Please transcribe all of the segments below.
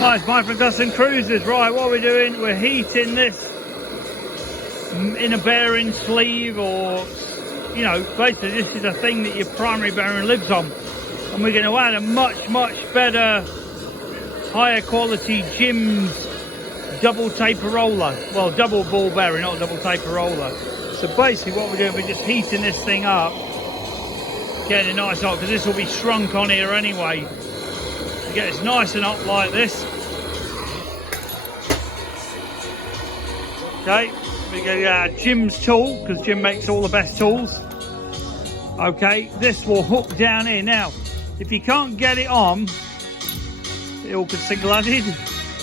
Hi, it's Mike from Dustin Cruisers. Right, what we're doing, we're heating this in a bearing sleeve, or, you know, basically this is a thing that your primary bearing lives on. And we're going to add a much better, higher quality Jim's double taper roller. Well, double ball bearing, not double taper roller. So basically what we're doing, we're just heating this thing up, getting it nice hot, because this will be shrunk on here anyway. To get it nice and hot like this. Okay, we get Jim's tool, because Jim makes all the best tools. Okay, this will hook down here. Now, if you can't get it on, awkward single-handed,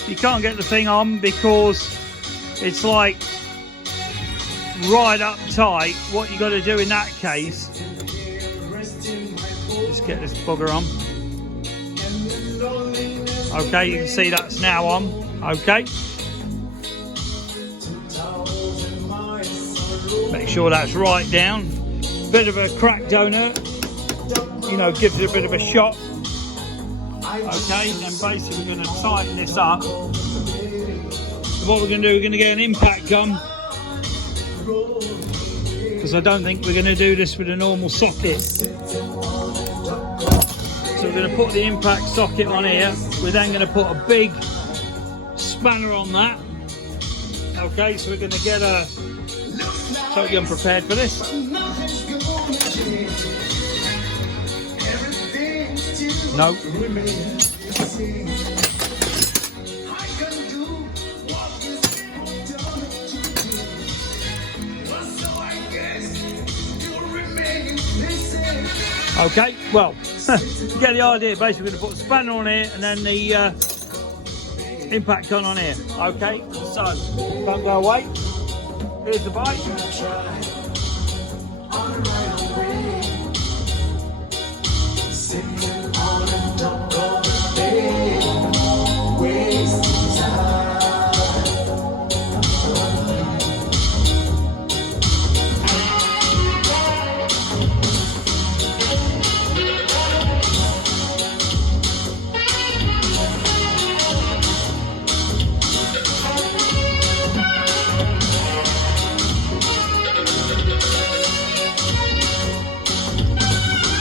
you can't get the thing on because it's like right up tight. What you got to do in that case, just get this bugger on. Okay, you can see that's now on. Okay, make sure that's right down. Bit of a crack donut, you know, gives it a bit of a shock. Okay, and basically we're going to tighten this up. So what we're going to do, we're going to get an impact gun, because I don't think we're going to do this with a normal socket. So we're going to put the impact socket on here. We're then going to put a big spanner on that. Okay, so we're going to get a, totally unprepared for this. No. Okay, well, you get the idea. Basically, we're going to put the spanner on here and then the impact gun on here. Okay, so don't go away. Here's the bike.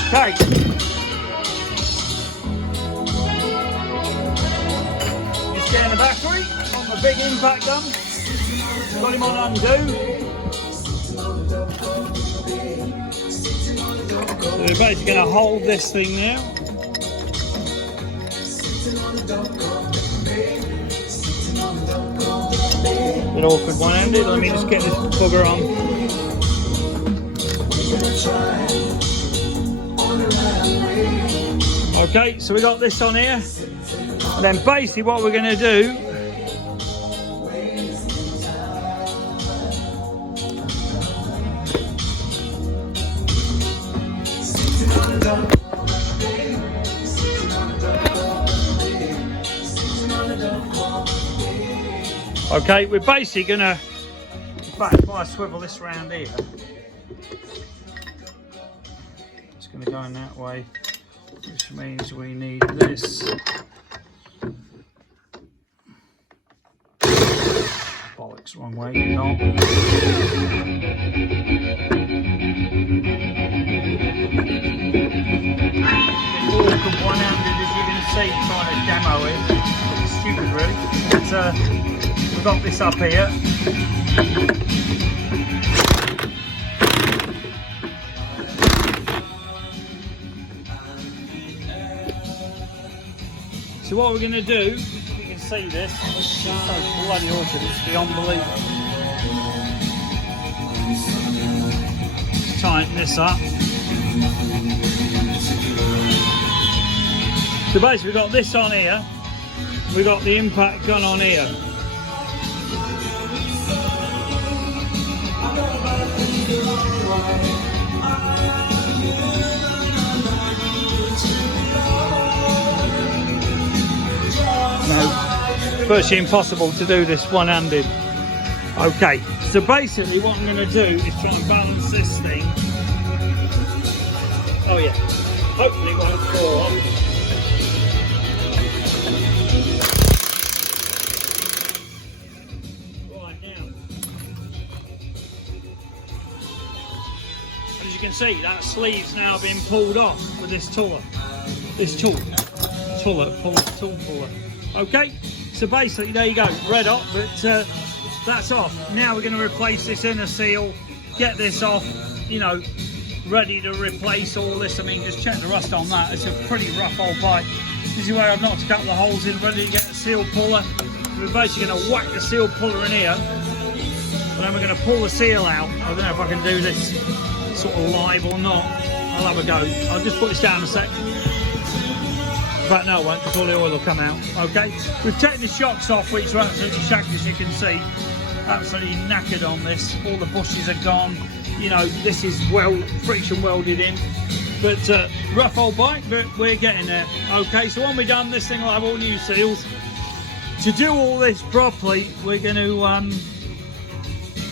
Okay. Just getting the battery on the big impact gun. Got him on undo. So we're basically going to hold this thing now. Bit awkward one-handed. Let me just get this bugger on. Okay, so we got this on here, and then basically what we're going to do, okay, we're basically going to, in fact, if I swivel this around here, it's going to go in that way. Which means we need this. Bollocks, wrong way, no. Awkward one-handed, as you're going to see, trying to demo it. It's stupid, really. But we've got this up here. So what we're going to do, you can see this, it's so bloody awkward, it's beyond belief. Just tighten this up. So basically we've got this on here, we've got the impact gun on here. Virtually impossible to do this one-handed. Okay, so basically what I'm going to do is try and balance this thing. Oh yeah, hopefully it won't fall off. can see, that sleeve's now been pulled off with this tool puller. Okay, so basically there you go, red hot, but that's off. Now we're going to replace this inner seal, get this off, you know, ready to replace all this. I mean, just check the rust on that. It's a pretty rough old bike. This is where I've knocked a couple of holes in, ready to get the seal puller. We're basically going to whack the seal puller in here, and then we're going to pull the seal out. I don't know if I can do this sort of live or not. I'll have a go. I'll just put this down a sec. But no, I won't, because all the oil will come out. Okay, we've taken the shocks off, which are absolutely shagged, as you can see. Absolutely knackered on this. All the bushes are gone. You know, this is friction welded in. But rough old bike, but we're getting there. Okay, so when we're done, this thing will have all new seals. To do all this properly, we're going to,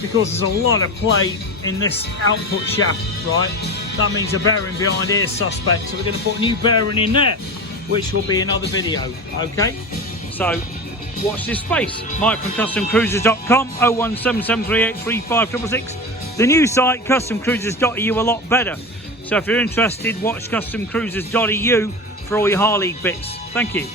because there's a lot of play in this output shaft, right? That means the bearing behind here is suspect. So we're going to put a new bearing in there, which will be another video. Okay, so watch this space. Mike from customcruisers.com, 01773835666. The new site, customcruisers.eu, a lot better. So if you're interested, watch customcruisers.eu for all your Harley bits. Thank you.